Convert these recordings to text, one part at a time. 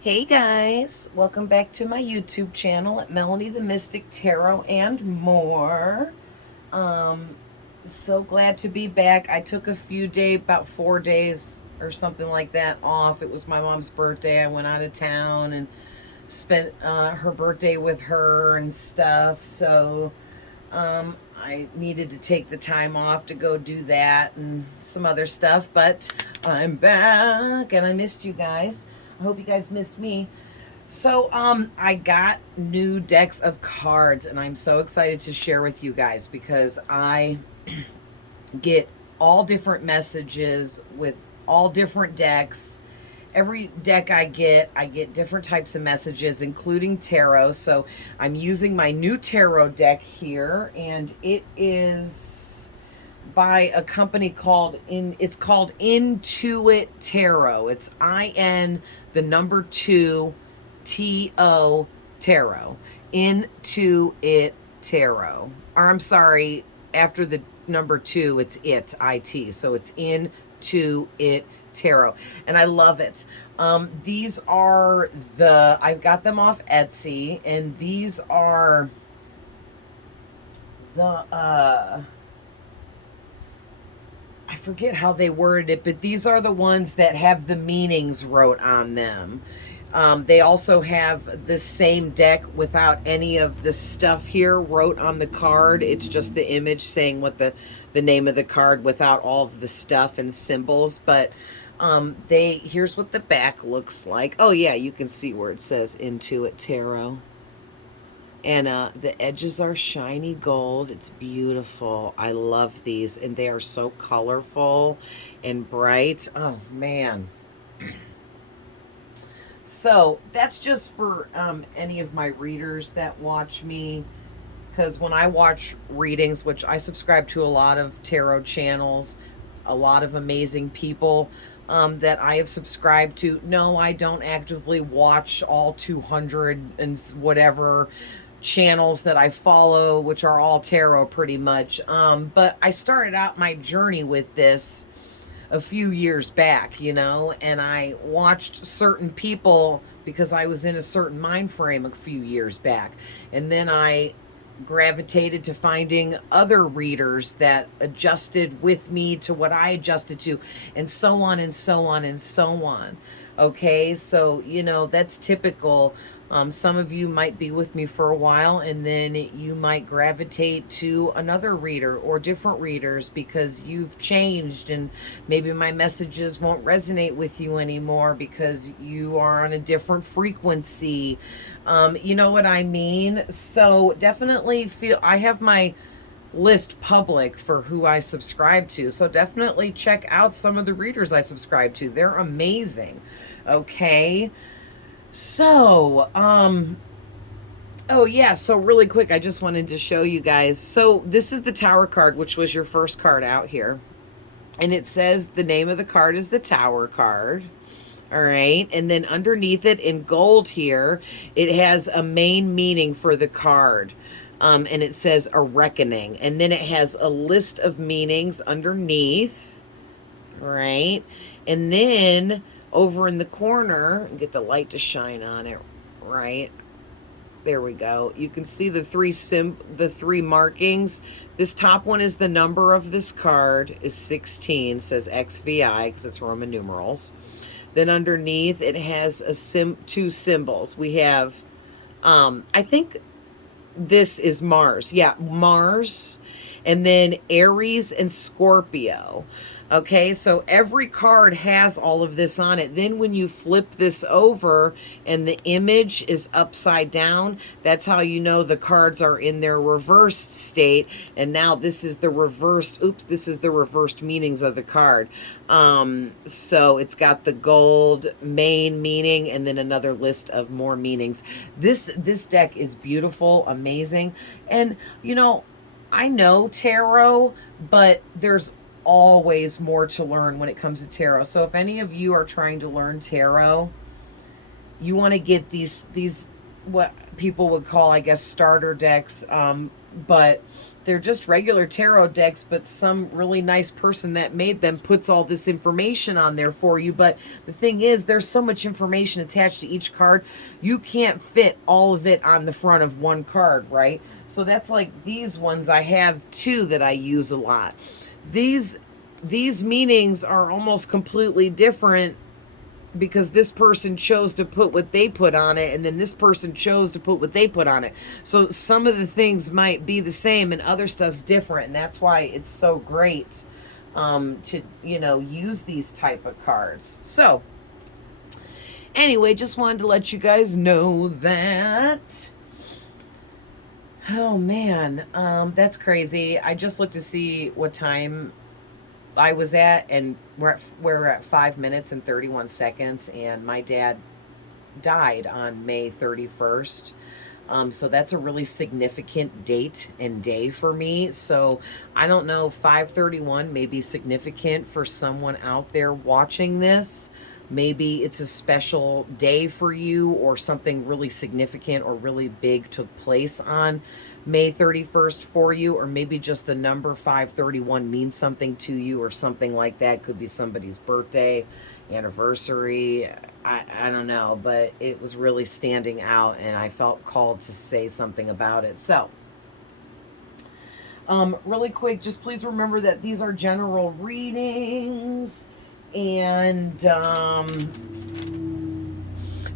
Hey guys, welcome back to my YouTube channel at Melanie the Mystic Tarot and more. Um, so glad to be back. I took a few days, about 4 days or something like that off. It was my mom's birthday. I went out of town and spent her birthday with her and stuff. So I needed to take the time off to go do that and some other stuff. But I'm back and I missed you guys. I hope you guys missed me. So, I got new decks of cards and I'm so excited to share with you guys because I get all different messages with all different decks. Every deck I get different types of messages, including tarot. So I'm using my new tarot deck here, and it is by a company it's called Intuit Tarot. It's IN the number 2 TO Tarot. Intuit Tarot. Or I'm sorry, after the number 2, it's IT. So it's Intuit Tarot. And I love it. These are I got them off Etsy, and these are the I forget how they worded it, but these are the ones that have the meanings wrote on them. They also have the same deck without any of the stuff here wrote on the card. It's just the image saying what the name of the card without all of the stuff and symbols. But here's what the back looks like. Oh yeah, you can see where it says Intuit Tarot. And the edges are shiny gold. It's beautiful. I love these, and they are so colorful and bright. Oh man. So that's just for any of my readers that watch me, because when I watch readings, which I subscribe to a lot of tarot channels, a lot of amazing people that I have subscribed to. No, I don't actively watch all 200 and whatever channels that I follow, which are all tarot pretty much. But I started out my journey with this a few years back, and I watched certain people because I was in a certain mind frame a few years back. And then I gravitated to finding other readers that adjusted with me to what I adjusted to, and so on and so on and so on. Okay, so that's typical. Some of you might be with me for a while, and then you might gravitate to another reader or different readers because you've changed, and maybe my messages won't resonate with you anymore because you are on a different frequency. You know what I mean? So definitely I have my list public for who I subscribe to. So definitely check out some of the readers I subscribe to. They're amazing. Okay. So, oh yeah, so really quick, I just wanted to show you guys. So this is the Tower card, which was your first card out here. And it says the name of the card is the Tower card. All right. And then underneath it in gold here, it has a main meaning for the card. And it says a reckoning. And then it has a list of meanings underneath. Right. And then over in the corner, get the light to shine on it. Right. There we go. You can see the three markings. This top one is the number of this card is 16, says XVI because it's Roman numerals. Then underneath it has two symbols. We have I think this is Mars. Yeah, Mars, and then Aries and Scorpio. Okay, so every card has all of this on it. Then when you flip this over and the image is upside down, that's how you know the cards are in their reversed state. And now this is the reversed, this is the reversed meanings of the card. So it's got the gold main meaning and then another list of more meanings. This deck is beautiful, amazing. And I know tarot, but there's always more to learn when it comes to tarot. So if any of you are trying to learn tarot, you want to get these what people would call, I guess, starter decks. but they're just regular tarot decks, but some really nice person that made them puts all this information on there for you. But the thing is, there's so much information attached to each card, you can't fit all of it on the front of one card, right? So that's like these ones. I have two that I use a lot. These meanings are almost completely different because this person chose to put what they put on it, and then this person chose to put what they put on it. So some of the things might be the same and other stuff's different, and that's why it's so great to, you know, use these type of cards. So anyway, just wanted to let you guys know that. Oh man, that's crazy. I just looked to see what time I was at, and we're at 5 minutes and 31 seconds, and my dad died on May 31st. So that's a really significant date and day for me. So I don't know, 531 may be significant for someone out there watching this. Maybe it's a special day for you, or something really significant or really big took place on May 31st for you, or maybe just the number 531 means something to you or something like that. Could be somebody's birthday, anniversary, I don't know, but it was really standing out and I felt called to say something about it. So really quick, just please remember that these are general readings, and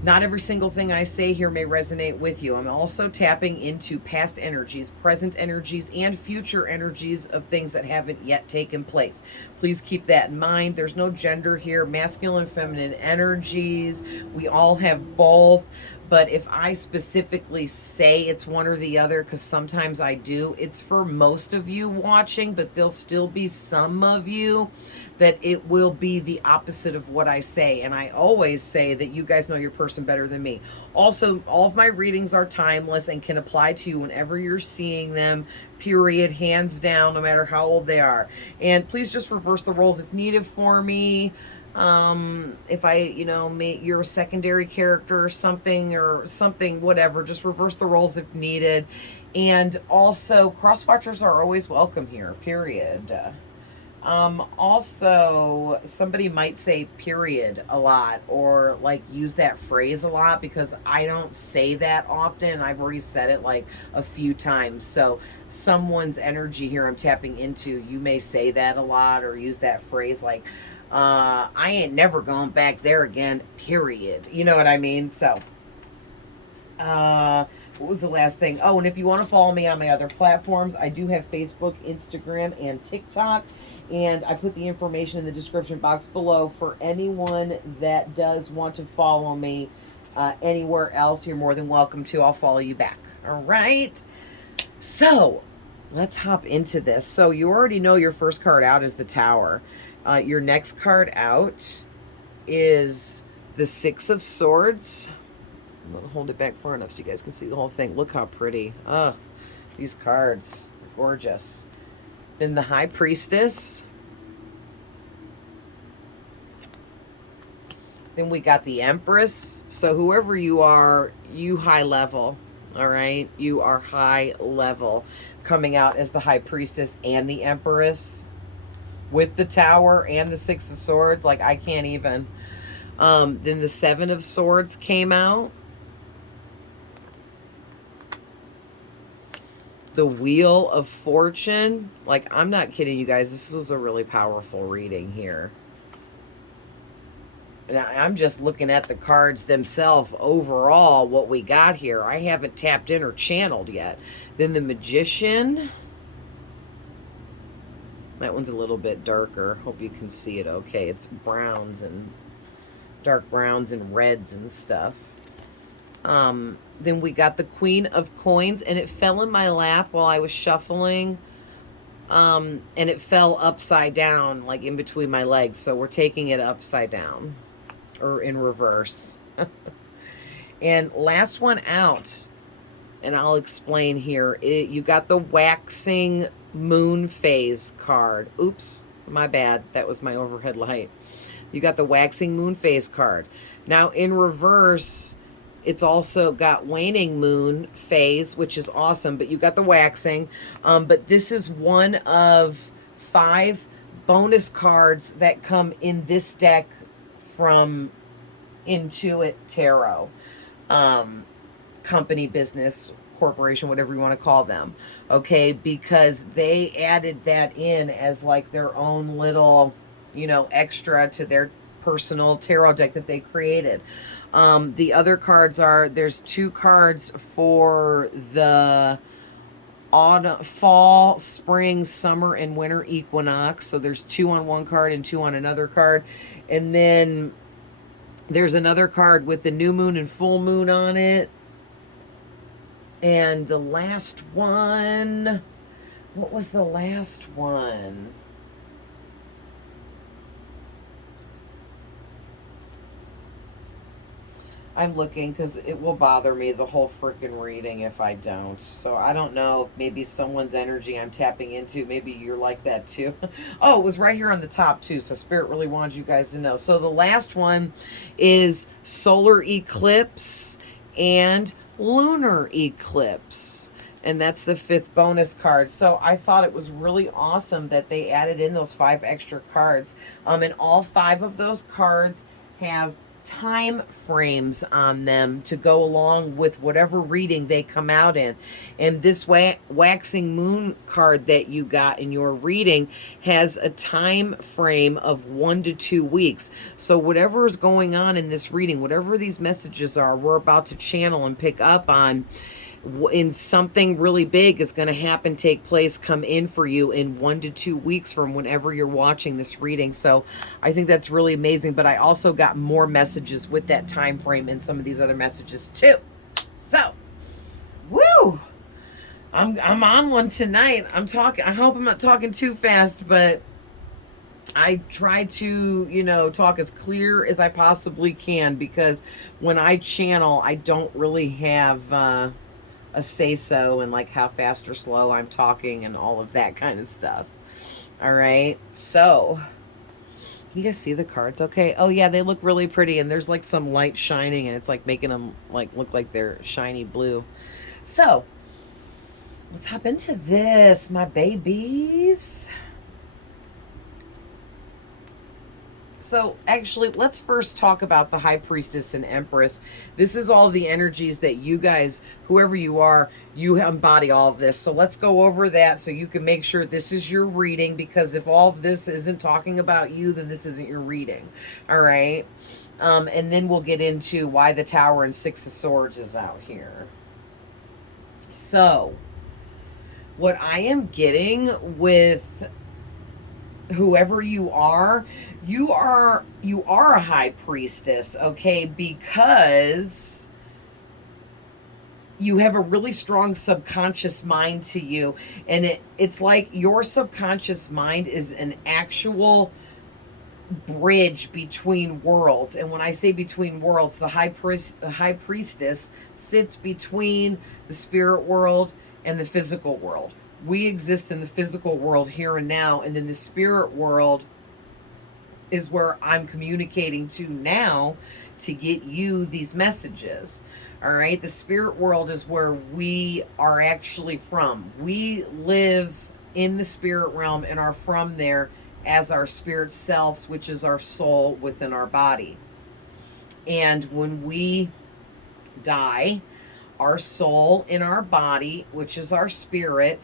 not every single thing I say here may resonate with you. I'm also tapping into past energies, present energies, and future energies of things that haven't yet taken place. Please keep that in mind. There's no gender here, masculine, feminine energies. We all have both. But if I specifically say it's one or the other, because sometimes I do, it's for most of you watching, but there'll still be some of you that it will be the opposite of what I say. And I always say that you guys know your person better than me. Also, all of my readings are timeless and can apply to you whenever you're seeing them, period, hands down, no matter how old they are. And please just reverse the roles if needed for me. If I, you know, you're a secondary character or something, whatever, just reverse the roles if needed. And also, cross watchers are always welcome here, period. Also, somebody might say period a lot, or like use that phrase a lot, because I don't say that often. I've already said it like a few times. So someone's energy here I'm tapping into, you may say that a lot or use that phrase like, I ain't never going back there again, period. You know what I mean? So, what was the last thing? Oh, and if you want to follow me on my other platforms, I do have Facebook, Instagram, and TikTok. And I put the information in the description box below for anyone that does want to follow me anywhere else. You're more than welcome to. I'll follow you back. All right. So let's hop into this. So you already know your first card out is the Tower. Your next card out is the Six of Swords. I'm going to hold it back far enough so you guys can see the whole thing. Look how pretty. Oh, these cards. Gorgeous. Then the High Priestess. Then we got the Empress. So whoever you are, you high level. All right? You are high level. Coming out as the High Priestess and the Empress. With the Tower and the Six of Swords. Like, I can't even. Then the Seven of Swords came out. The Wheel of Fortune. Like, I'm not kidding you guys. This was a really powerful reading here. And I'm just looking at the cards themselves overall, what we got here. I haven't tapped in or channeled yet. Then the Magician. That one's a little bit darker. Hope you can see it okay. It's browns and dark browns and reds and stuff. Then we got the Queen of Coins, and it fell in my lap while I was shuffling. And it fell upside down, like in between my legs. So we're taking it upside down or in reverse. And last one out, and I'll explain here. You got the Waxing Moon Phase card. Oops, my bad. That was my overhead light. You got the Waxing Moon Phase card. Now in reverse, It's also got waning moon phase, which is awesome, but you got the waxing. But this is one of 5 bonus cards that come in this deck from Intuit Tarot. Company, business, corporation, whatever you want to call them. Okay, because they added that in as like their own little, extra to their personal tarot deck that they created. The other cards are, there's 2 cards for the autumn, fall, spring, summer, and winter equinox. So there's 2 on one card and 2 on another card. And then there's another card with the new moon and full moon on it. And the last one, what was the last one? I'm looking because it will bother me the whole freaking reading if I don't. So I don't know if maybe someone's energy I'm tapping into. Maybe you're like that too. Oh, it was right here on the top too. So Spirit really wanted you guys to know. So the last one is solar eclipse and lunar eclipse. And that's the 5th bonus card. So I thought it was really awesome that they added in those 5 extra cards. And all 5 of those cards have time frames on them to go along with whatever reading they come out in. And this waxing moon card that you got in your reading has a time frame of 1 to 2 weeks. So whatever is going on in this reading, whatever these messages are, we're about to channel and pick up on, in something really big is going to happen, take place, come in for you in 1 to 2 weeks from whenever you're watching this reading. So I think that's really amazing. But I also got more messages with that time frame and some of these other messages too. So, woo! I'm on one tonight. I'm talking. I hope I'm not talking too fast, but I try to, talk as clear as I possibly can, because when I channel, I don't really have a say-so and like how fast or slow I'm talking and all of that kind of stuff. All right, so you guys see the cards? Okay. Oh yeah, they look really pretty, and there's like some light shining, and it's like making them like look like they're shiny blue. So let's hop into this, my babies. So actually, let's first talk about the High Priestess and Empress. This is all the energies that you guys, whoever you are, you embody all of this. So let's go over that so you can make sure this is your reading, because if all of this isn't talking about you, then this isn't your reading. All right? And then we'll get into why the Tower and 6 of Swords is out here. So what I am getting with whoever you are a High Priestess, okay? Because you have a really strong subconscious mind to you, and it's like your subconscious mind is an actual bridge between worlds. And when I say between worlds, the High Priestess sits between the spirit world and the physical world. We exist in the physical world here and now, and then the spirit world is where I'm communicating to now to get you these messages. All right, the spirit world is where we are actually from. We live in the spirit realm and are from there as our spirit selves, which is our soul within our body. And when we die, our soul in our body, which is our spirit,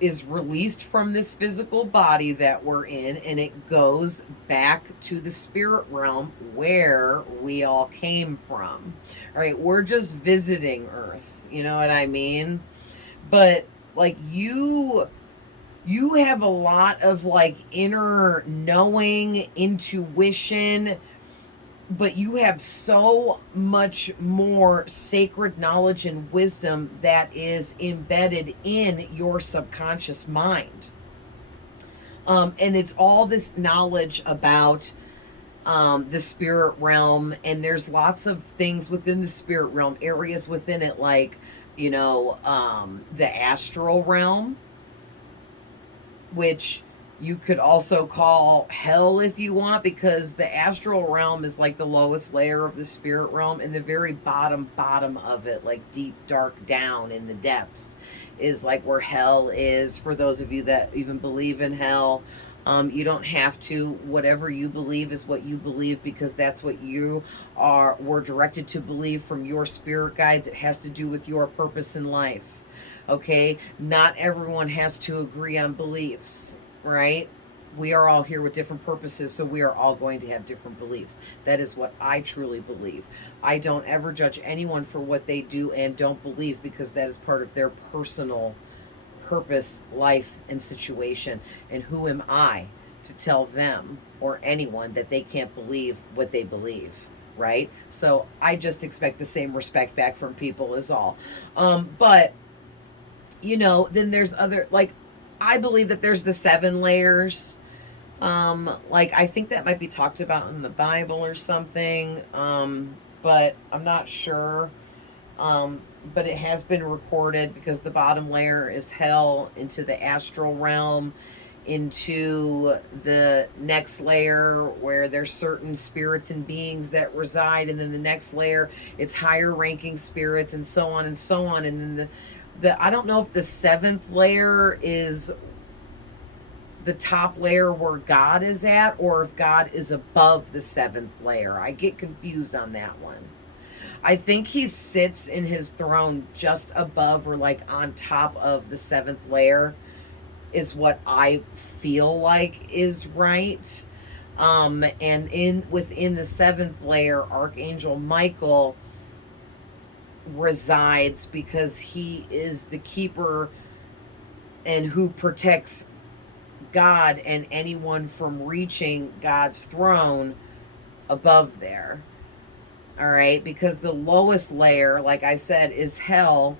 is released from this physical body that we're in, and it goes back to the spirit realm where we all came from. All right, we're just visiting Earth, you know what I mean? But like you have a lot of like inner knowing, intuition, but you have so much more sacred knowledge and wisdom that is embedded in your subconscious mind. And it's all this knowledge about the spirit realm, and there's lots of things within the spirit realm, areas within it, like, the astral realm, which You could also call hell if you want, because the astral realm is like the lowest layer of the spirit realm, and the very bottom of it, like deep dark down in the depths, is like where hell is. For those of you that even believe in hell, you don't have to. Whatever you believe is what you believe, because that's what you were directed to believe from your spirit guides. It has to do with your purpose in life. Okay, not everyone has to agree on beliefs, right? We are all here with different purposes, so we are all going to have different beliefs. That is what I truly believe. I don't ever judge anyone for what they do and don't believe, because that is part of their personal purpose, life, and situation. And who am I to tell them or anyone that they can't believe what they believe? Right? So I just expect the same respect back from people, is all. But then there's other, like, I believe that there's the 7 layers. Like, I think that might be talked about in the Bible or something. But I'm not sure. But it has been recorded, because the bottom layer is hell, into the astral realm, into the next layer where there's certain spirits and beings that reside, and then the next layer it's higher ranking spirits, and so on and so on. And then the I don't know if the 7th layer is the top layer where God is at, or if God is above the 7th layer. I get confused on that one. I think he sits in his throne just above, or like on top of the 7th layer, is what I feel like is right. And within the 7th layer, Archangel Michael resides, because he is the keeper and who protects God and anyone from reaching God's throne above there. All right, because the lowest layer, like I said, is hell,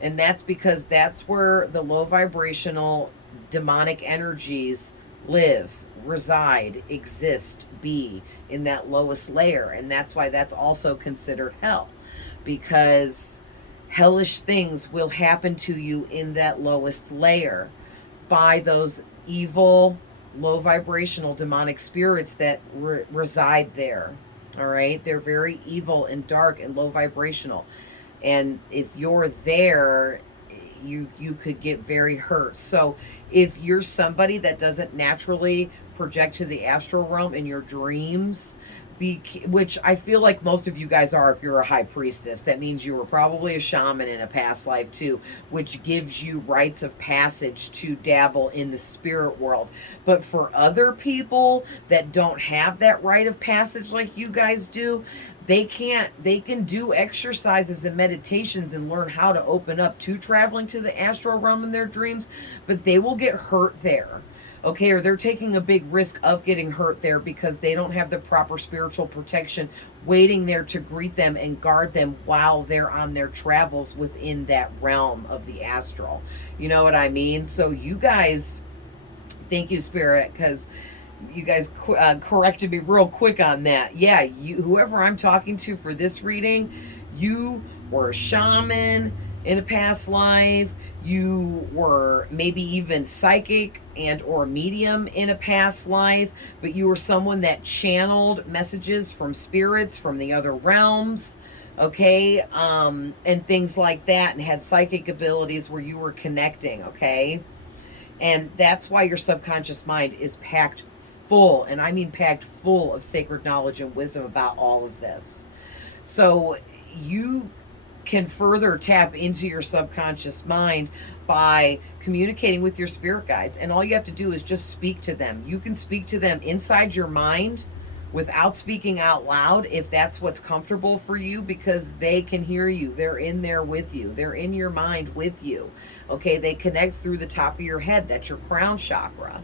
and that's because that's where the low vibrational demonic energies live, reside, exist, be, in that lowest layer. And that's why that's also considered hell, because hellish things will happen to you in that lowest layer by those evil, low vibrational demonic spirits that reside there. All right, they're very evil and dark and low vibrational, and if you're there, you could get very hurt. So if you're somebody that doesn't naturally project to the astral realm in your dreams, which I feel like most of you guys are, if you're a high priestess, that means you were probably a shaman in a past life too, which gives you rites of passage to dabble in the spirit world. But for other people that don't have that rite of passage like you guys do, they can do exercises and meditations and learn how to open up to traveling to the astral realm in their dreams, but they will get hurt there. Okay, or they're taking a big risk of getting hurt there, because they don't have the proper spiritual protection waiting there to greet them and guard them while they're on their travels within that realm of the astral. You know what I mean? So you guys, thank you, Spirit, because you guys corrected me real quick on that. Yeah, whoever I'm talking to for this reading, you were a shaman in a past life. You were maybe even psychic and or medium in a past life, but you were someone that channeled messages from spirits from the other realms, okay, and things like that, and had psychic abilities where you were connecting, okay? And that's why your subconscious mind is packed full, and I mean packed full, of sacred knowledge and wisdom about all of this. So you can further tap into your subconscious mind by communicating with your spirit guides. And all you have to do is just speak to them. You can speak to them inside your mind without speaking out loud, if that's what's comfortable for you, because they can hear you. They're in there with you. They're in your mind with you. Okay, they connect through the top of your head. That's your crown chakra.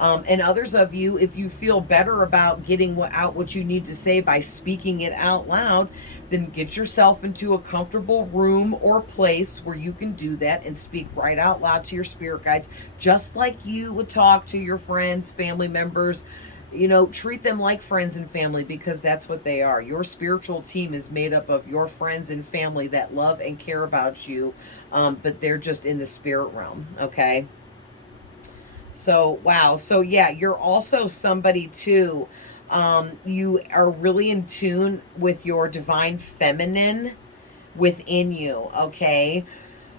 And others of you, if you feel better about getting out what you need to say by speaking it out loud, then get yourself into a comfortable room or place where you can do that and speak right out loud to your spirit guides, just like you would talk to your friends, family members. Treat them like friends and family, because that's what they are. Your spiritual team is made up of your friends and family that love and care about you, but they're just in the spirit realm, okay? So, wow. So, yeah, you're also somebody too. You are really in tune with your divine feminine within you, okay?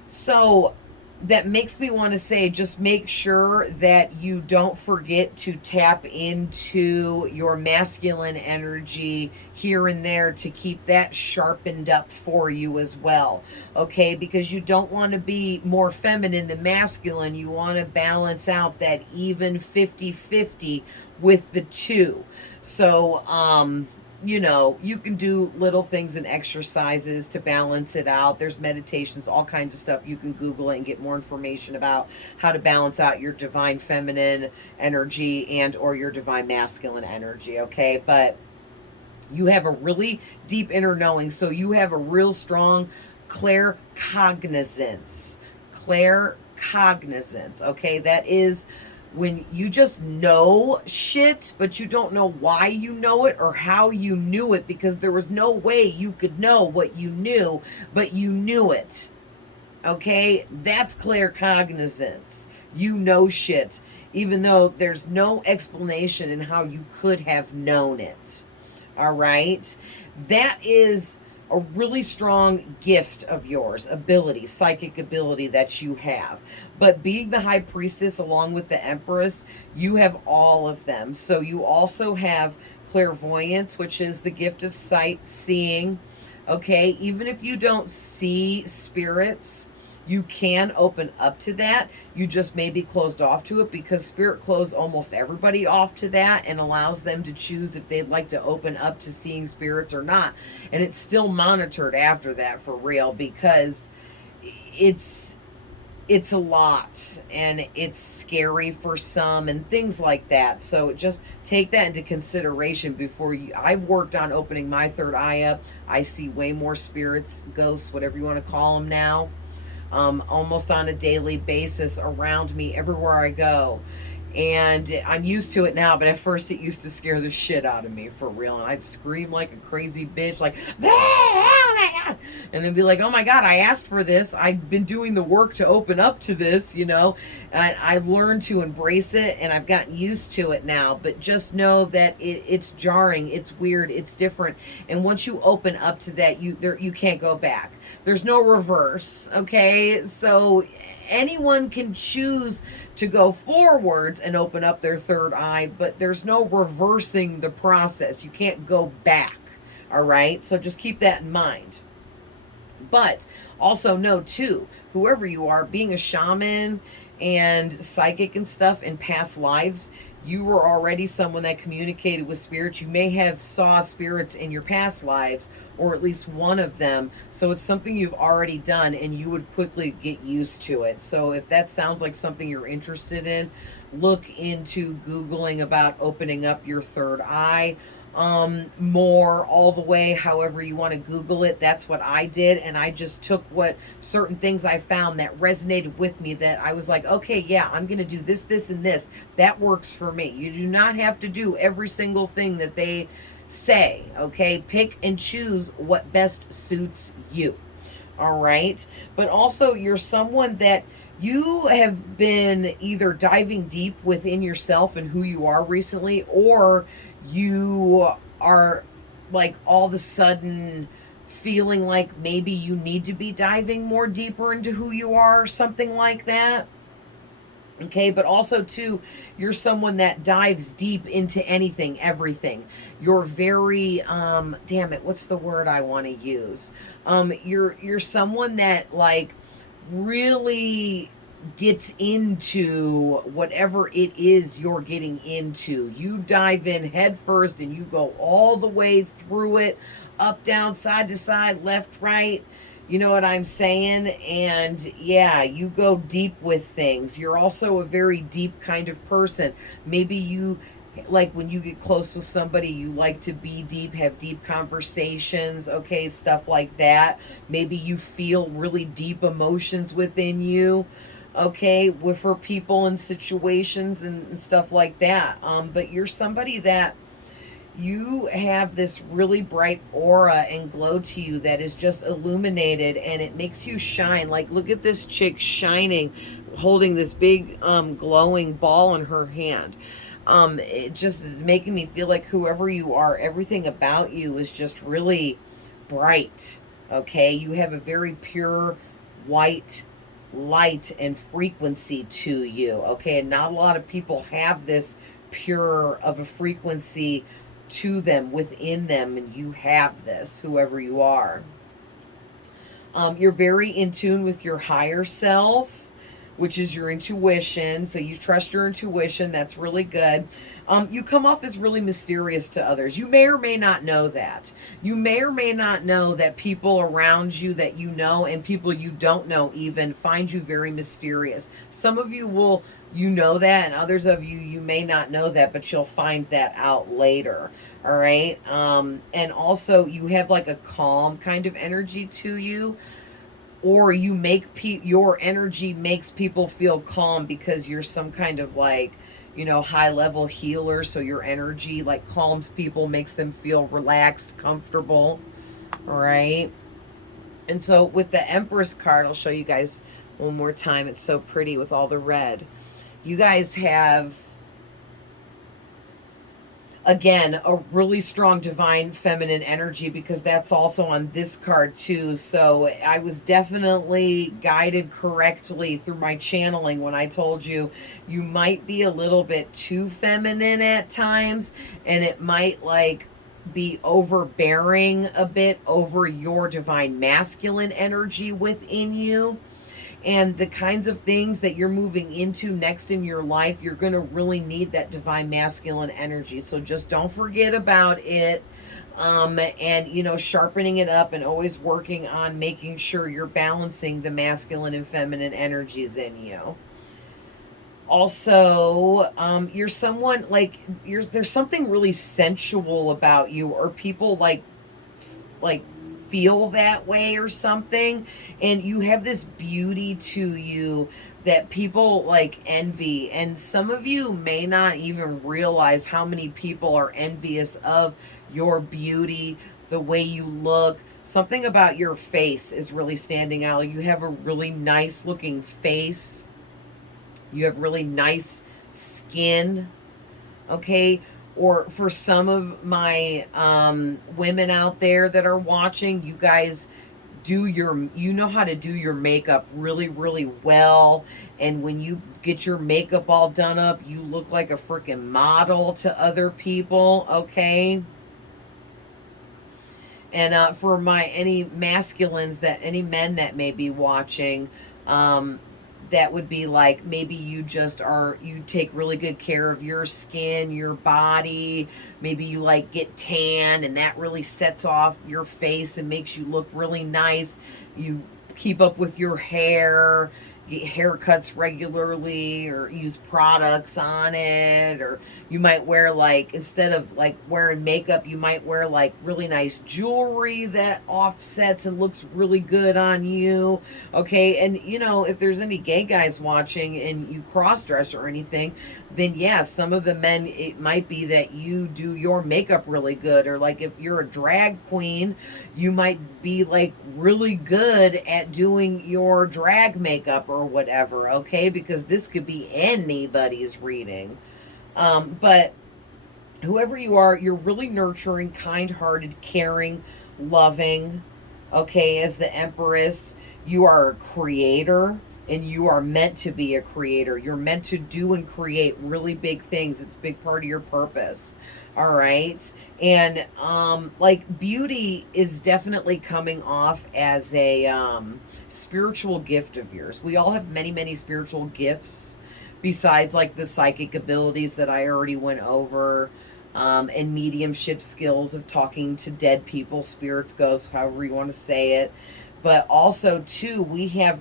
So that makes me want to say just make sure that you don't forget to tap into your masculine energy here and there to keep that sharpened up for you as well. Okay, because you don't want to be more feminine than masculine. You want to balance out that even 50-50 with the two. So, you know, you can do little things and exercises to balance it out. There's meditations, all kinds of stuff. You can Google it and get more information about how to balance out your divine feminine energy and or your divine masculine energy, okay? But you have a really deep inner knowing, so you have a real strong claircognizance. Claircognizance, okay? That is when you just know shit, but you don't know why you know it or how you knew it, because there was no way you could know what you knew, but you knew it. Okay? That's claircognizance. You know shit, even though there's no explanation in how you could have known it. All right? That is a really strong gift of yours, ability, psychic ability that you have. But being the High Priestess along with the Empress, you have all of them. So you also have clairvoyance, which is the gift of sight, seeing. Okay, even if you don't see spirits, you can open up to that. You just may be closed off to it, because spirit closed almost everybody off to that and allows them to choose if they'd like to open up to seeing spirits or not. And it's still monitored after that, for real, because it's a lot and it's scary for some and things like that. So just take that into consideration before you. I've worked on opening my third eye up. I see way more spirits, ghosts, whatever you want to call them now, almost on a daily basis around me everywhere I go. And I'm used to it now, but at first it used to scare the shit out of me, for real. And I'd scream like a crazy bitch, like, oh my God. And then be like, oh my God, I asked for this. I've been doing the work to open up to this, you know. And I've learned to embrace it, and I've gotten used to it now. But just know that it's jarring, it's weird, it's different. And once you open up to that, you can't go back. There's no reverse, okay? So anyone can choose to go forwards and open up their third eye, but there's no reversing the process. You can't go back. All right. So just keep that in mind. But also know too, whoever you are, being a shaman and psychic and stuff in past lives, you were already someone that communicated with spirits. You may have saw spirits in your past lives, or at least one of them. So it's something you've already done, and you would quickly get used to it. So if that sounds like something you're interested in, look into Googling about opening up your third eye. More all the way, however you want to Google it. That's what I did, and I just took what certain things I found that resonated with me, that I was like, okay, yeah, I'm gonna do this, this, and this. That works for me. You do not have to do every single thing that they say. Okay, pick and choose what best suits you. All right. But also, you're someone that you have been either diving deep within yourself and who you are recently, or you are like all of a sudden feeling like maybe you need to be diving more deeper into who you are, or something like that. Okay, but also too, you're someone that dives deep into anything, everything. You're very damn it, what's the word I want to use? You're someone that like really gets into whatever it is you're getting into. You dive in head first and you go all the way through it, up, down, side to side, left, right. You know what I'm saying? And yeah, you go deep with things. You're also a very deep kind of person. Maybe you, like when you get close with somebody, you like to be deep, have deep conversations, okay, stuff like that. Maybe you feel really deep emotions within you, okay, with for people and situations and stuff like that. But you're somebody that You have this really bright aura and glow to you that is just illuminated, and it makes you shine. Like, look at this chick shining, holding this big glowing ball in her hand. It just is making me feel like whoever you are, everything about you is just really bright. Okay, you have a very pure white light and frequency to you. Okay, and not a lot of people have this pure of a frequency to them, within them, and you have this, whoever you are. You're very in tune with your higher self, which is your intuition. So you trust your intuition. That's really good. You come off as really mysterious to others. You may or may not know that. You may or may not know that people around you that you know and people you don't know even find you very mysterious. Some of you will, you know that, and others of you, you may not know that, but you'll find that out later. All right. And also you have like a calm kind of energy to you, or you make your energy makes people feel calm because you're some kind of like, high level healer. So your energy like calms people, makes them feel relaxed, comfortable. All right. And so with the Empress card, I'll show you guys one more time. It's so pretty with all the red. You guys have, again, a really strong divine feminine energy, because that's also on this card too. So I was definitely guided correctly through my channeling when I told you you might be a little bit too feminine at times, and it might like be overbearing a bit over your divine masculine energy within you. And the kinds of things that you're moving into next in your life, you're going to really need that divine masculine energy. So just don't forget about it. And sharpening it up and always working on making sure you're balancing the masculine and feminine energies in you. Also, you're someone like, there's something really sensual about you, or people like feel that way or something, and you have this beauty to you that people like envy. And some of you may not even realize how many people are envious of your beauty, the way you look. Something about your face is really standing out. You have a really nice looking face. You have really nice skin. Okay. Or for some of my women out there that are watching, you guys you know how to do your makeup really, really well. And when you get your makeup all done up, you look like a freaking model to other people. Okay. And for any masculines, that any men that may be watching, that would be like, maybe you take really good care of your skin, your body. Maybe you like get tan, and that really sets off your face and makes you look really nice. You keep up with your hair, get haircuts regularly, or use products on it. Or you might wear, like, instead of like wearing makeup, you might wear like really nice jewelry that offsets and looks really good on you. Okay. And if there's any gay guys watching and you cross dress or anything, then yeah, some of the men, it might be that you do your makeup really good. Or like if you're a drag queen, you might be like really good at doing your drag makeup or whatever. Okay. Because this could be anybody's reading. But whoever you are, you're really nurturing, kind-hearted, caring, loving. Okay. As the Empress, you are a creator. And you are meant to be a creator. You're meant to do and create really big things. It's a big part of your purpose. All right. And like, beauty is definitely coming off as a spiritual gift of yours. We all have many, many spiritual gifts besides like the psychic abilities that I already went over, and mediumship skills of talking to dead people, spirits, ghosts, however you want to say it. But also too, we have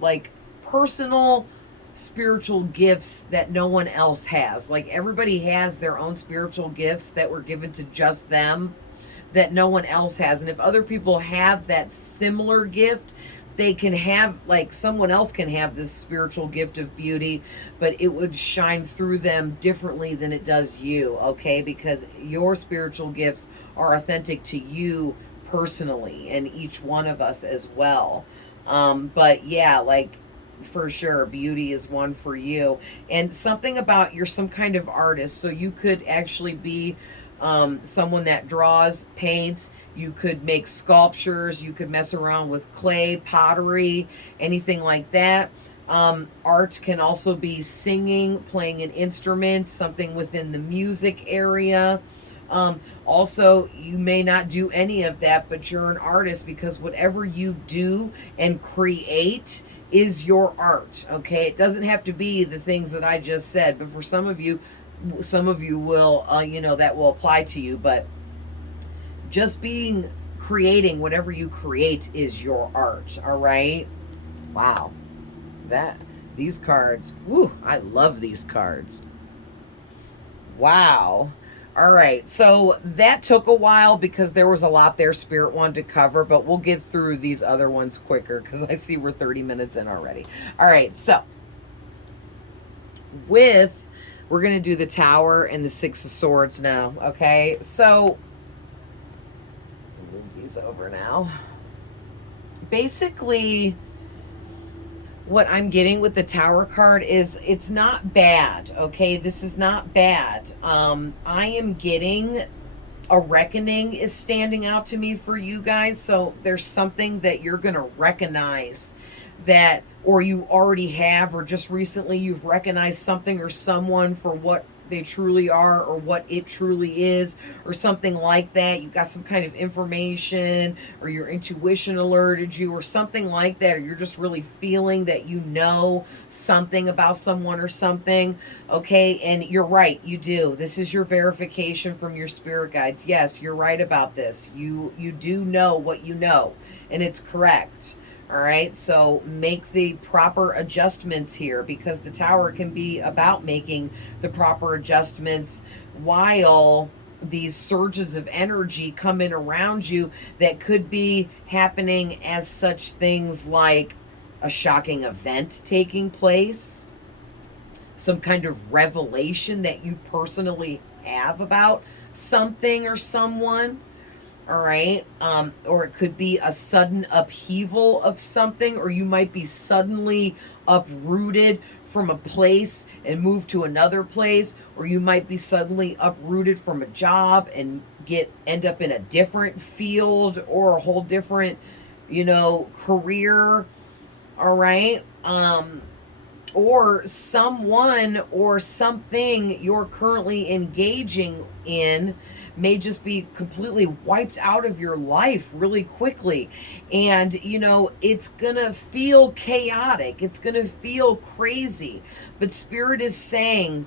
like personal spiritual gifts that no one else has. Like, everybody has their own spiritual gifts that were given to just them, that no one else has. And if other people have that similar gift, they can have, like, someone else can have this spiritual gift of beauty, but it would shine through them differently than it does you, okay? Because your spiritual gifts are authentic to you personally, and each one of us as well. But yeah, like, for sure, beauty is one for you. And something about, you're some kind of artist, so you could actually be someone that draws, paints. You could make sculptures. You could mess around with clay, pottery, anything like that. Art can also be singing, playing an instrument, something within the music area. Also, you may not do any of that, but you're an artist, because whatever you do and create is your art, okay? It doesn't have to be the things that I just said, but for some of you will, that will apply to you, but just creating whatever you create is your art, all right? Wow. These cards, woo, I love these cards. Wow. All right, so that took a while because there was a lot there Spirit wanted to cover, but we'll get through these other ones quicker because I see we're 30 minutes in already. All right, so we're going to do the Tower and the Six of Swords now, okay? So, move these over now. Basically, what I'm getting with the Tower card is it's not bad, okay? This is not bad. I am getting a reckoning is standing out to me for you guys. So there's something that you're going to recognize that, or you already have, or just recently you've recognized something or someone for what they truly are, or what it truly is, or something like that. You got some kind of information, or your intuition alerted you, or something like that, or you're just really feeling that you know something about someone or something, okay? And you're right, you do. This is your verification from your spirit guides. Yes, you're right about this. You do know what you know, and it's correct. All right, so make the proper adjustments here, because the Tower can be about making the proper adjustments while these surges of energy come in around you that could be happening as such things like a shocking event taking place, some kind of revelation that you personally have about something or someone. All right. Or it could be a sudden upheaval of something, or you might be suddenly uprooted from a place and move to another place, or you might be suddenly uprooted from a job and end up in a different field or a whole different, career. All right. Or someone or something you're currently engaging in may just be completely wiped out of your life really quickly. And, it's going to feel chaotic. It's going to feel crazy. But Spirit is saying,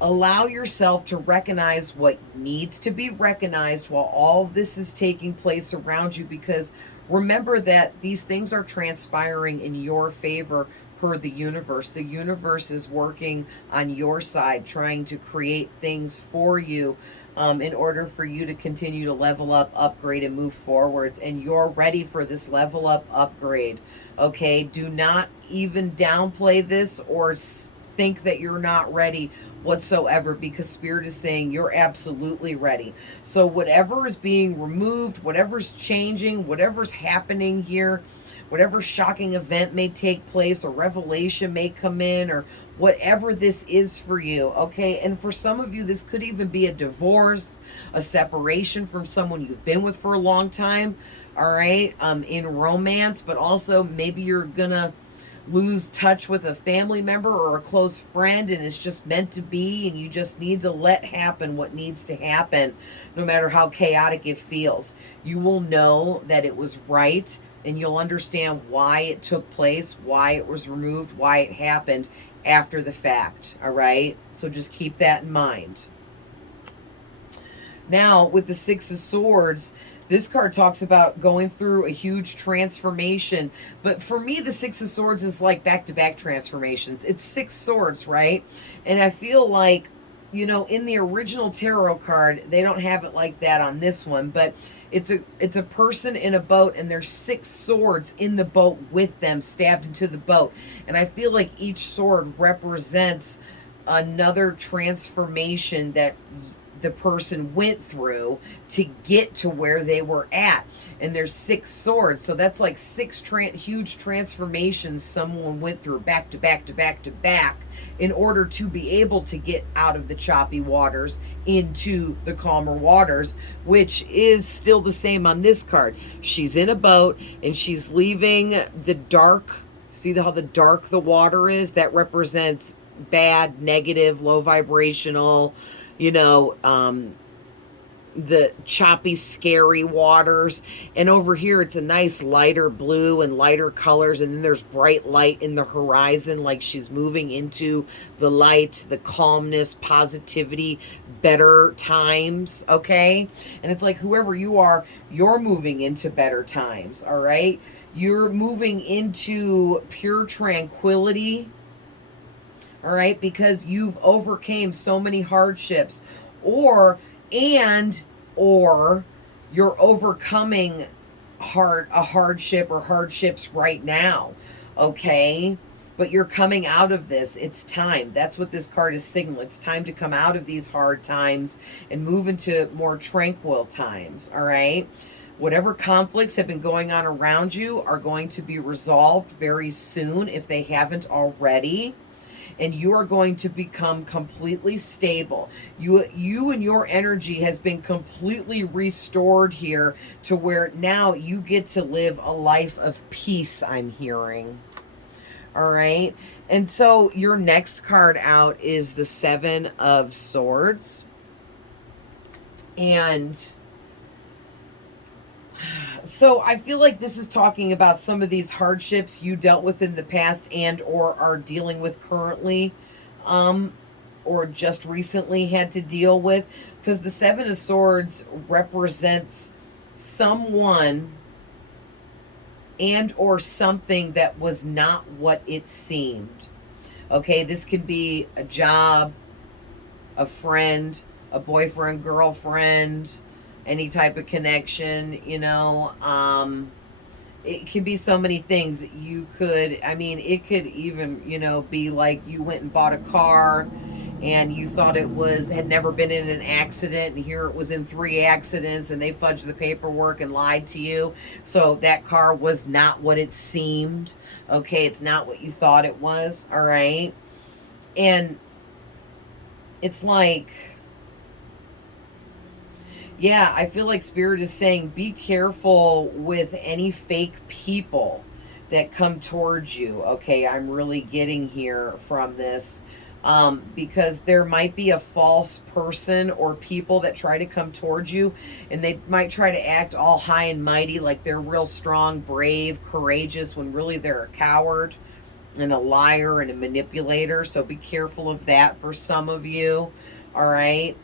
allow yourself to recognize what needs to be recognized while all of this is taking place around you, because remember that these things are transpiring in your favor per the universe. The universe is working on your side, trying to create things for you in order for you to continue to level up, upgrade, and move forwards. And you're ready for this level up, upgrade. Okay, do not even downplay this or think that you're not ready whatsoever, because Spirit is saying you're absolutely ready. So whatever is being removed, whatever's changing, whatever's happening here, whatever shocking event may take place or revelation may come in, or whatever this is for you, okay? And for some of you, this could even be a divorce, a separation from someone you've been with for a long time, all right, in romance, but also maybe you're gonna lose touch with a family member or a close friend, and it's just meant to be, and you just need to let happen what needs to happen, no matter how chaotic it feels. You will know that it was right, and you'll understand why it took place, why it was removed, why it happened after the fact, all right? So just keep that in mind. Now, with the Six of Swords, this card talks about going through a huge transformation. But for me, the Six of Swords is like back-to-back transformations. It's 6 swords, right? And I feel like you know, in the original tarot card, they don't have it like that on this one, but it's a person in a boat, and there's 6 swords in the boat with them, stabbed into the boat. And I feel like each sword represents another transformation that the person went through to get to where they were at. And there's 6 swords, so that's like 6 huge transformations someone went through back to back to back to back in order to be able to get out of the choppy waters into the calmer waters, which is still the same on this card. She's in a boat and she's leaving the dark. See how the dark the water is? That represents bad, negative, low vibrational, you know, the choppy, scary waters. And over here, it's a nice lighter blue and lighter colors. And then there's bright light in the horizon, like she's moving into the light, the calmness, positivity, better times. Okay. And it's like, whoever you are, you're moving into better times. All right. You're moving into pure tranquility. All right. Because you've overcame so many hardships, or you're overcoming a hardship or hardships right now. Okay. But you're coming out of this. It's time. That's what this card is signaling. It's time to come out of these hard times and move into more tranquil times. All right. Whatever conflicts have been going on around you are going to be resolved very soon, if they haven't already. And you are going to become completely stable. You and your energy has been completely restored here to where now you get to live a life of peace, I'm hearing. All right. And so your next card out is the 7 of Swords. And so I feel like this is talking about some of these hardships you dealt with in the past and or are dealing with currently, or just recently had to deal with, because the 7 of Swords represents someone and or something that was not what it seemed. Okay, this could be a job, a friend, a boyfriend, girlfriend, any type of connection, you know. It could be so many things. You could, I mean, it could even, you know, be like you went and bought a car and you thought it had never been in an accident, and here it was in 3 accidents, and they fudged the paperwork and lied to you. So that car was not what it seemed. Okay, it's not what you thought it was. All right. And it's like, yeah, I feel like Spirit is saying be careful with any fake people that come towards you. Okay, I'm really getting here from this, because there might be a false person or people that try to come towards you, and they might try to act all high and mighty, like they're real strong, brave, courageous, when really they're a coward and a liar and a manipulator. So be careful of that for some of you. All right.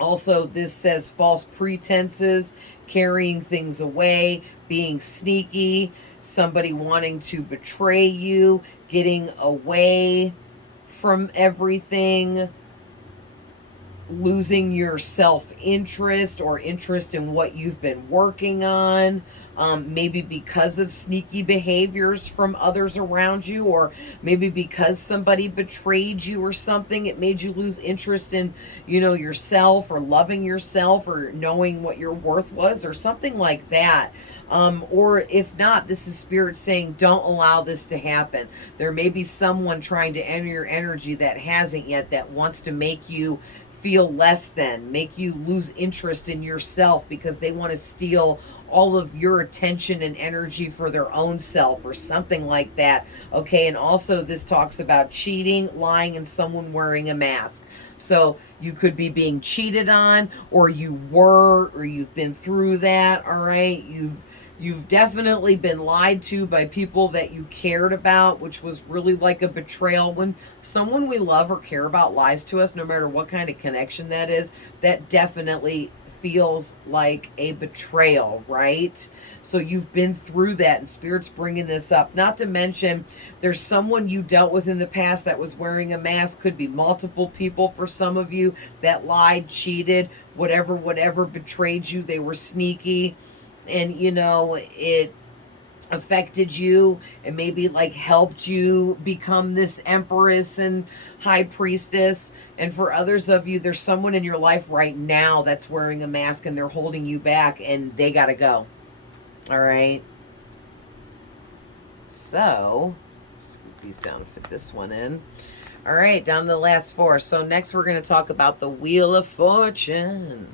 Also, this says false pretenses, carrying things away, being sneaky, somebody wanting to betray you, getting away from everything, losing your self-interest or interest in what you've been working on. Maybe because of sneaky behaviors from others around you, or maybe because somebody betrayed you or something, it made you lose interest in, you know, yourself, or loving yourself, or knowing what your worth was, or something like that. Or if not, this is Spirit saying don't allow this to happen. There may be someone trying to enter your energy that hasn't yet, that wants to make you feel less than, make you lose interest in yourself, because they want to steal all of your attention and energy for their own self, or something like that. Okay, and also this talks about cheating, lying, and someone wearing a mask. So you could be being cheated on, or you were, or you've been through that. All right, you've definitely been lied to by people that you cared about, which was really like a betrayal. When someone we love or care about lies to us, no matter what kind of connection that is, that definitely feels like a betrayal, right? So you've been through that, and Spirit's bringing this up. Not to mention, there's someone you dealt with in the past that was wearing a mask. Could be multiple people for some of you that lied, cheated, whatever, betrayed you. They were sneaky, and it affected you and maybe like helped you become this Empress and High Priestess. And for others of you, there's someone in your life right now that's wearing a mask and they're holding you back, and they gotta go. All right, so scoop these down to fit this one in. All right, down to the last four. So next we're going to talk about the Wheel of Fortune.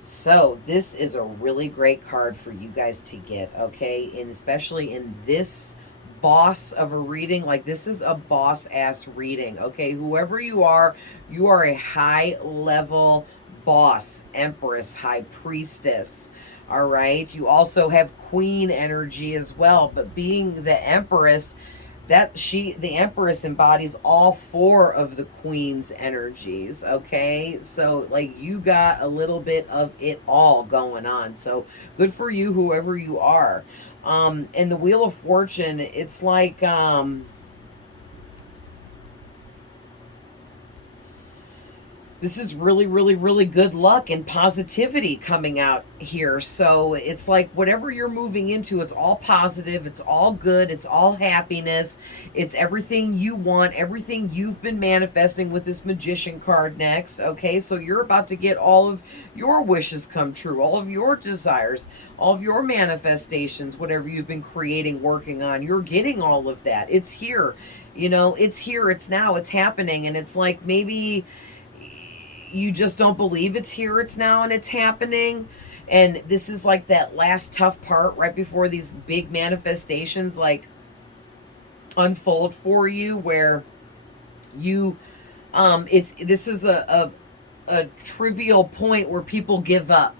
So this is a really great card for you guys to get, okay? And especially in this boss of a reading, like this is a boss ass reading, okay? Whoever you are a high level boss, Empress, High Priestess. All right. You also have Queen energy as well, but being the Empress, the Empress embodies all four of the Queen's energies, okay? So like you got a little bit of it all going on. So good for you, whoever you are. And the Wheel of Fortune, it's like this is really, really, really good luck and positivity coming out here. So it's like whatever you're moving into, it's all positive, it's all good, it's all happiness, it's everything you want, everything you've been manifesting with this Magician card next, okay? So you're about to get all of your wishes come true, all of your desires, all of your manifestations, whatever you've been creating, working on, you're getting all of that. It's here, it's here, it's now, it's happening. And it's like maybe you just don't believe it's here, it's now, and it's happening. And this is like that last tough part right before these big manifestations like unfold for you, where you this is a trivial point where people give up,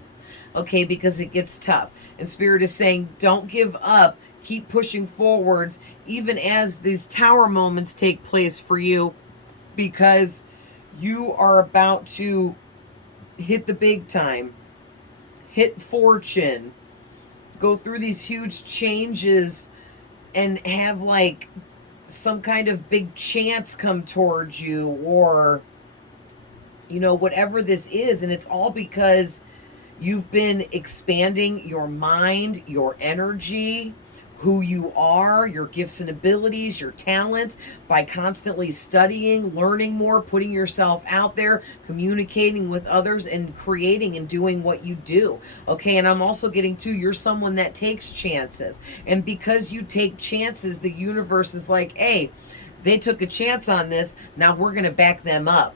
okay, because it gets tough. And Spirit is saying don't give up, keep pushing forwards even as these tower moments take place for you, because you are about to hit the big time, hit fortune, go through these huge changes, and have like some kind of big chance come towards you, or whatever this is. And it's all because you've been expanding your mind, your energy, who you are, your gifts and abilities, your talents, by constantly studying, learning more, putting yourself out there, communicating with others, and creating and doing what you do. Okay, and I'm also getting to, you're someone that takes chances. And because you take chances, the universe is like, hey, they took a chance on this, now we're going to back them up.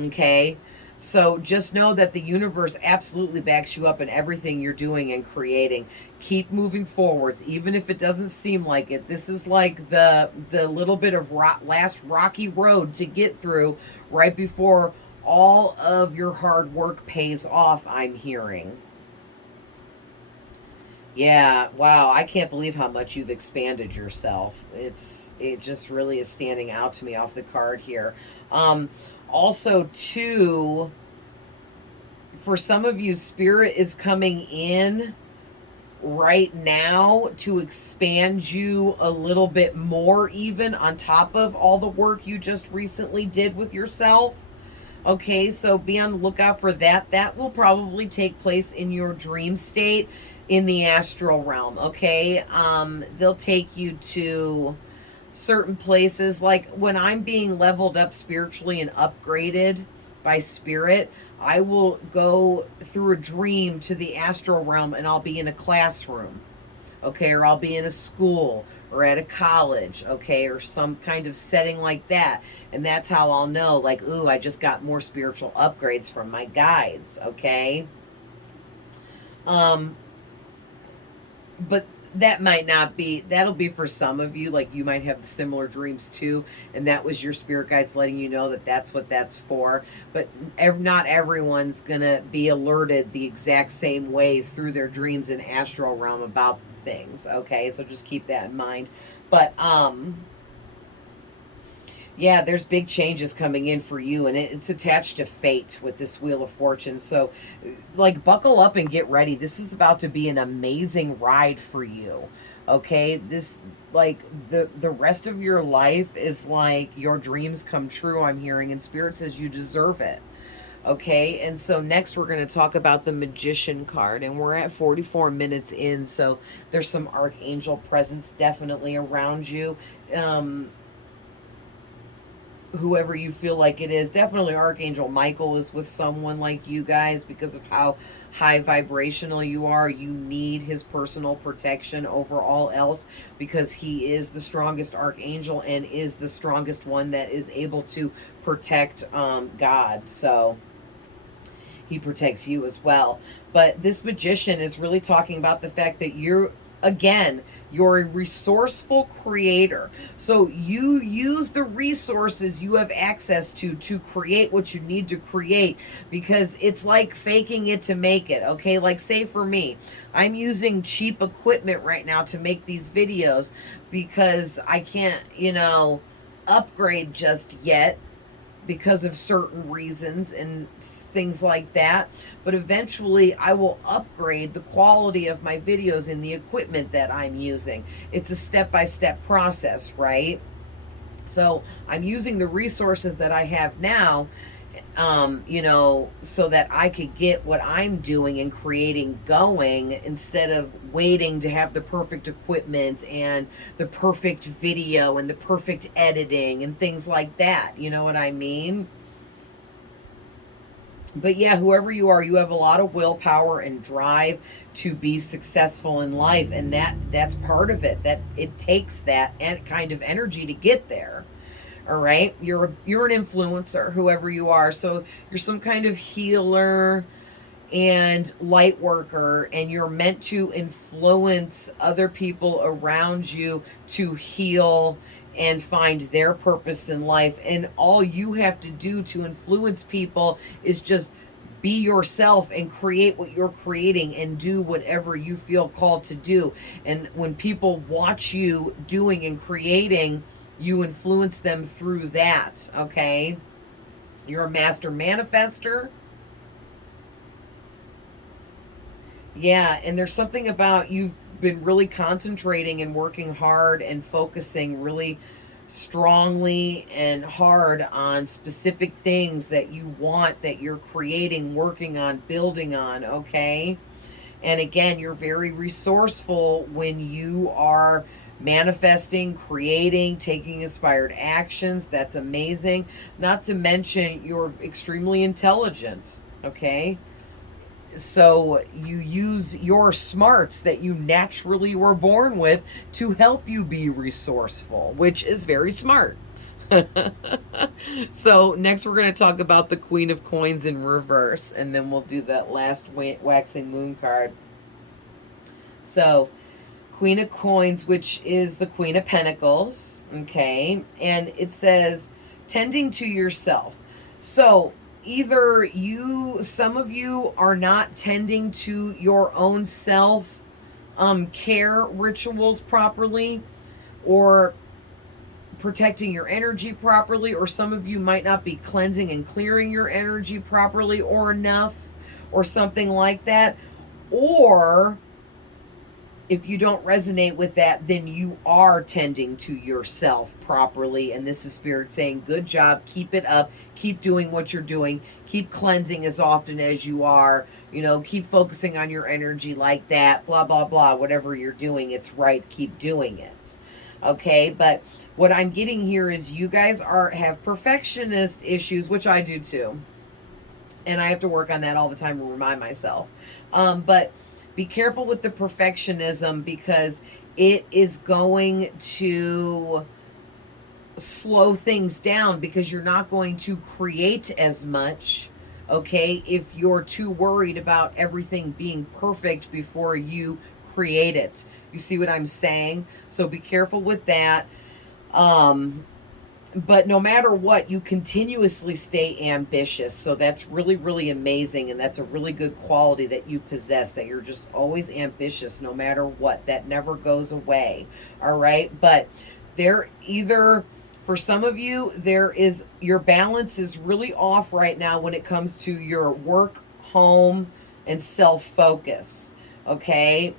Okay? So just know that the universe absolutely backs you up in everything you're doing and creating. Keep moving forwards, even if it doesn't seem like it. This is like the little bit of last rocky road to get through right before all of your hard work pays off, I'm hearing. Yeah, wow, I can't believe how much you've expanded yourself. It just really is standing out to me off the card here. Also, too, for some of you, Spirit is coming in right now to expand you a little bit more, even on top of all the work you just recently did with yourself. Okay, so be on the lookout for that. That will probably take place in your dream state in the astral realm, okay? They'll take you to certain places. Like when I'm being leveled up spiritually and upgraded by Spirit, I will go through a dream to the astral realm, and I'll be in a classroom, okay, or I'll be in a school or at a college, okay, or some kind of setting like that. And that's how I'll know, like, ooh, I just got more spiritual upgrades from my guides, okay? But that might not be, that'll be for some of you, like you might have similar dreams too, and that was your spirit guides letting you know that that's what that's for. But not everyone's gonna be alerted the exact same way through their dreams in astral realm about things, okay? So just keep that in mind. But Yeah, there's big changes coming in for you, and it's attached to fate with this Wheel of Fortune. So, like, buckle up and get ready. This is about to be an amazing ride for you. Okay, this, like, the rest of your life is like your dreams come true. I'm hearing, and Spirit says you deserve it. Okay, and so next we're going to talk about the Magician card, and we're at 44 minutes in, so there's some Archangel presence definitely around you. Whoever you feel like it is. Definitely Archangel Michael is with someone like you guys because of how high vibrational you are. You need his personal protection over all else because he is the strongest archangel and is the strongest one that is able to protect God. So he protects you as well. But this magician is really talking about the fact that you're a resourceful creator. So you use the resources you have access to create what you need to create, because it's like faking it to make it. Okay, like, say for me, I'm using cheap equipment right now to make these videos because I can't, upgrade just yet because of certain reasons and things like that. But eventually I will upgrade the quality of my videos and the equipment that I'm using. It's a step-by-step process, right? So I'm using the resources that I have now, so that I could get what I'm doing and creating going, instead of waiting to have the perfect equipment and the perfect video and the perfect editing and things like that. You know what I mean? But yeah, whoever you are, you have a lot of willpower and drive to be successful in life, and that's part of it. That it takes that kind of energy to get there. All right, you're an influencer, whoever you are. So you're some kind of healer and light worker, and you're meant to influence other people around you to heal and find their purpose in life. And all you have to do to influence people is just be yourself and create what you're creating and do whatever you feel called to do. And when people watch you doing and creating, you influence them through that. Okay, you're a master manifester. Yeah, and there's something about you've been really concentrating and working hard and focusing really strongly and hard on specific things that you want, that you're creating, working on, building on. Okay, and again, you're very resourceful when you are manifesting, creating, taking inspired actions. That's amazing. Not to mention, you're extremely intelligent. Okay, so you use your smarts that you naturally were born with to help you be resourceful, which is very smart. So next we're going to talk about the Queen of Coins in reverse, and then we'll do that last waxing moon card. So Queen of Coins, which is the Queen of Pentacles, okay, and it says tending to yourself. So either some of you are not tending to your own self care rituals properly, or protecting your energy properly, or some of you might not be cleansing and clearing your energy properly or enough, or something like that. Or if you don't resonate with that, then you are tending to yourself properly. And this is Spirit saying, good job, keep it up, keep doing what you're doing, keep cleansing as often as you are, keep focusing on your energy like that, blah, blah, blah. Whatever you're doing, it's right, keep doing it. Okay, but what I'm getting here is you guys have perfectionist issues, which I do too. And I have to work on that all the time to remind myself. But be careful with the perfectionism, because it is going to slow things down, because you're not going to create as much, okay, if you're too worried about everything being perfect before you create it. You see what I'm saying? So be careful with that. But no matter what, you continuously stay ambitious. So that's really, really amazing. And that's a really good quality that you possess, that you're just always ambitious no matter what. That never goes away. All right. But they're either For some of you, your balance is really off right now when it comes to your work, home, and self-focus. Okay?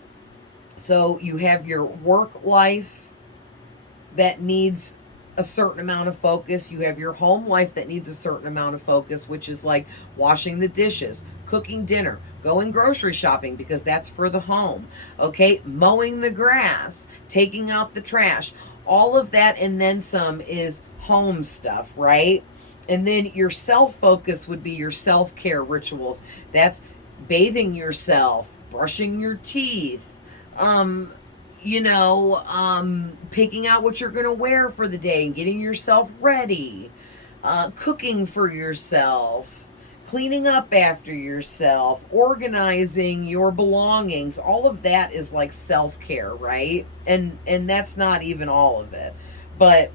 So you have your work life that needs a certain amount of focus. You have your home life that needs a certain amount of focus, which is like washing the dishes, cooking dinner, going grocery shopping because that's for the home. Okay, mowing the grass, taking out the trash. All of that and then some is home stuff, right? And then your self focus would be your self care rituals. That's bathing yourself, brushing your teeth, um, picking out what you're going to wear for the day and getting yourself ready, cooking for yourself, cleaning up after yourself, organizing your belongings. All of that is like self-care, right? And that's not even all of it. But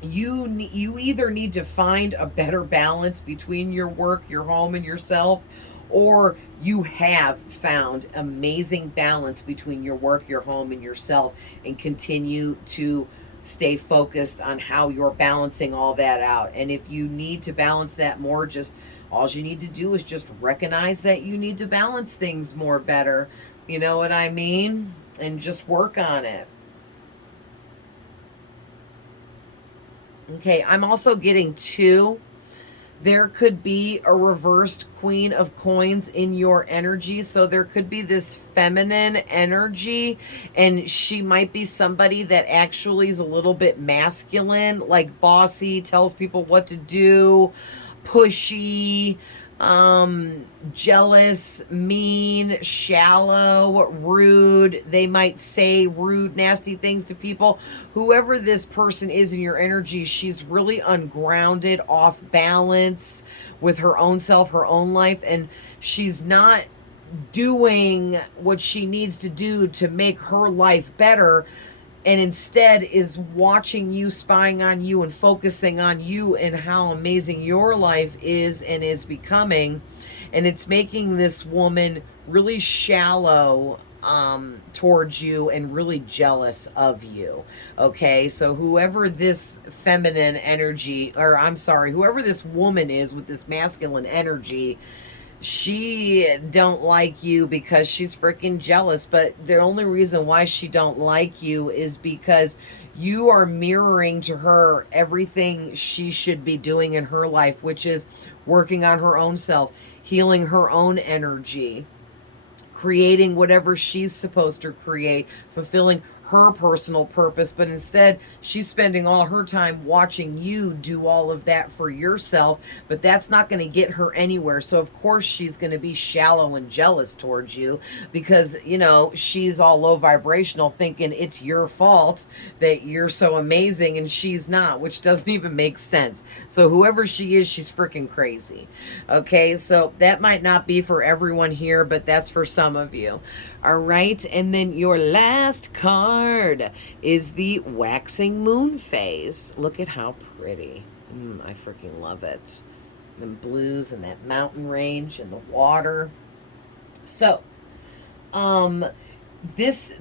you either need to find a better balance between your work, your home, and yourself, or you have found amazing balance between your work, your home, and yourself, and continue to stay focused on how you're balancing all that out. And if you need to balance that more, just all you need to do is just recognize that you need to balance things more better. You know what I mean? And just work on it. Okay, I'm also getting two. There could be a reversed Queen of Coins in your energy. So there could be this feminine energy, and she might be somebody that actually is a little bit masculine, like bossy, tells people what to do, pushy, jealous, mean, shallow, rude. They might say rude, nasty things to people. Whoever this person is in your energy, she's really ungrounded, off balance with her own self, her own life, and she's not doing what she needs to do to make her life better, and instead is watching you, spying on you, and focusing on you and how amazing your life is and is becoming. And it's making this woman really shallow towards you and really jealous of you. Okay, so whoever this feminine energy, or I'm sorry, whoever this woman is with this masculine energy, she don't like you because she's freaking jealous. But the only reason why she don't like you is because you are mirroring to her everything she should be doing in her life, which is working on her own self, healing her own energy, creating whatever she's supposed to create, fulfilling her personal purpose. But instead, she's spending all her time watching you do all of that for yourself, but that's not going to get her anywhere. So of course she's going to be shallow and jealous towards you because, she's all low vibrational, thinking it's your fault that you're so amazing and she's not, which doesn't even make sense. So whoever she is, she's freaking crazy. Okay, so that might not be for everyone here, but that's for some of you. All right, and then your last card is the waxing moon phase. Look at how pretty. I freaking love it. The blues and that mountain range and the water. So, the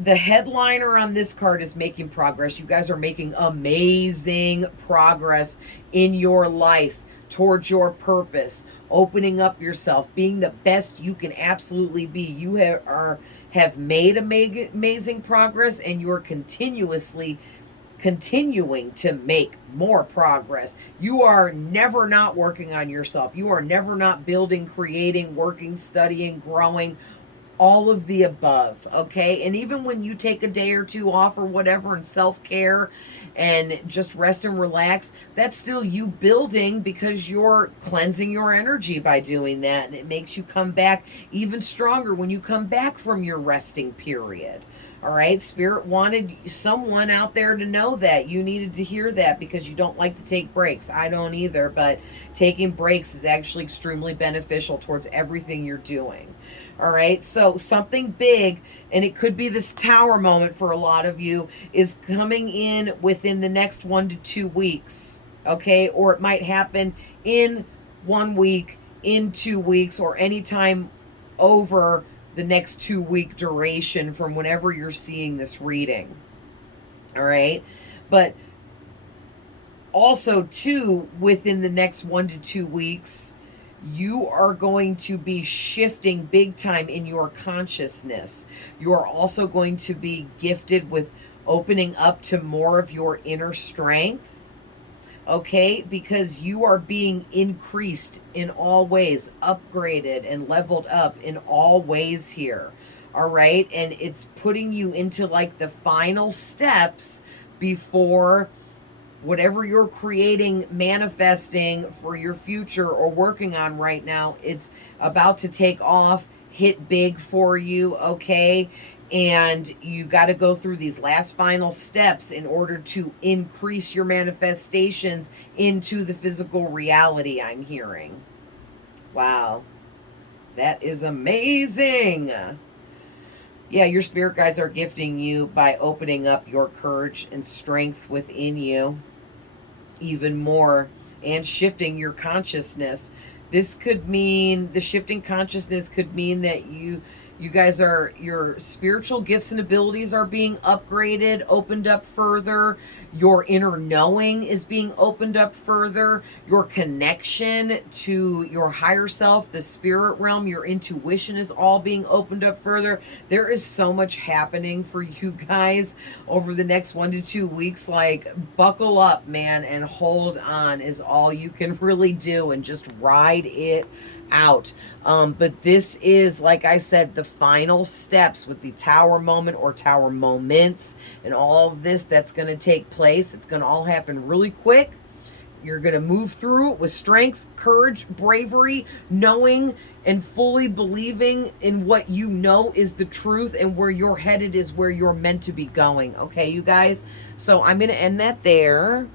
headliner on this card is making progress. You guys are making amazing progress in your life towards your purpose, opening up yourself, being the best you can absolutely be. You have made amazing progress, and you're continuing to make more progress. You are never not working on yourself. You are never not building, creating, working, studying, growing, all of the above. Okay, and even when you take a day or two off or whatever and self-care and just rest and relax, that's still you building, because you're cleansing your energy by doing that, and it makes you come back even stronger when you come back from your resting period. All right, Spirit wanted someone out there to know that. You needed to hear that because you don't like to take breaks. I don't either, but taking breaks is actually extremely beneficial towards everything you're doing. All right, so something big, and it could be this tower moment for a lot of you, is coming in within the next 1 to 2 weeks. Okay, or it might happen in 1 week, in 2 weeks, or anytime over the next 2-week duration from whenever you're seeing this reading. All right, but also, too, within the next 1 to 2 weeks, you are going to be shifting big time in your consciousness. You are also going to be gifted with opening up to more of your inner strength. Okay, because you are being increased in all ways, upgraded and leveled up in all ways here. All right, and it's putting you into like the final steps before whatever you're creating, manifesting for your future or working on right now, it's about to take off, hit big for you, okay? And you got to go through these last final steps in order to increase your manifestations into the physical reality, I'm hearing. Wow. That is amazing. Yeah, your spirit guides are gifting you by opening up your courage and strength within you even more and shifting your consciousness. This could mean, the shifting consciousness could mean that you guys are, your spiritual gifts and abilities are being upgraded, opened up further. Your inner knowing is being opened up further. Your connection to your higher self, the spirit realm, your intuition is all being opened up further. There is so much happening for you guys over the next 1 to 2 weeks. Like, buckle up, man, and hold on is all you can really do, and just ride it out. But this is, like I said, the final steps with the tower moment or tower moments and all of this that's going to take place. It's going to all happen really quick. You're going to move through it with strength, courage, bravery, knowing and fully believing in what you know is the truth, and where you're headed is where you're meant to be going. Okay, you guys? So I'm going to end that there.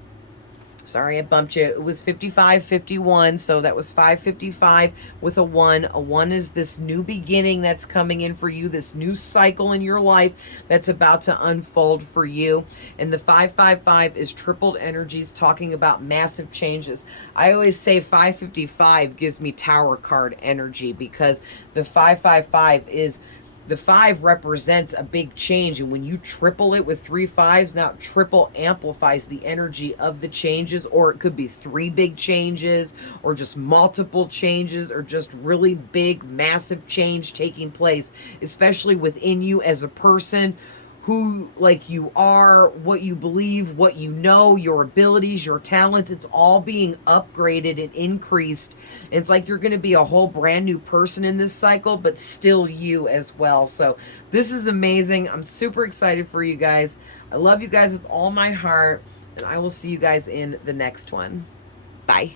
Sorry, I bumped you. It was 5551, so that was 555 with a 1. A 1 is this new beginning that's coming in for you, this new cycle in your life that's about to unfold for you. And the 555 is tripled energies, talking about massive changes. I always say 555 gives me tower card energy, because the 555 is, the 5 represents a big change, and when you triple it with 3 5s, now triple amplifies the energy of the changes, or it could be 3 big changes, or just multiple changes, or just really big, massive change taking place, especially within you as a person, who like you are, what you believe, what you know, your abilities, your talents. It's all being upgraded and increased. It's like you're going to be a whole brand new person in this cycle, but still you as well. So this is amazing. I'm super excited for you guys. I love you guys with all my heart, and I will see you guys in the next one. Bye.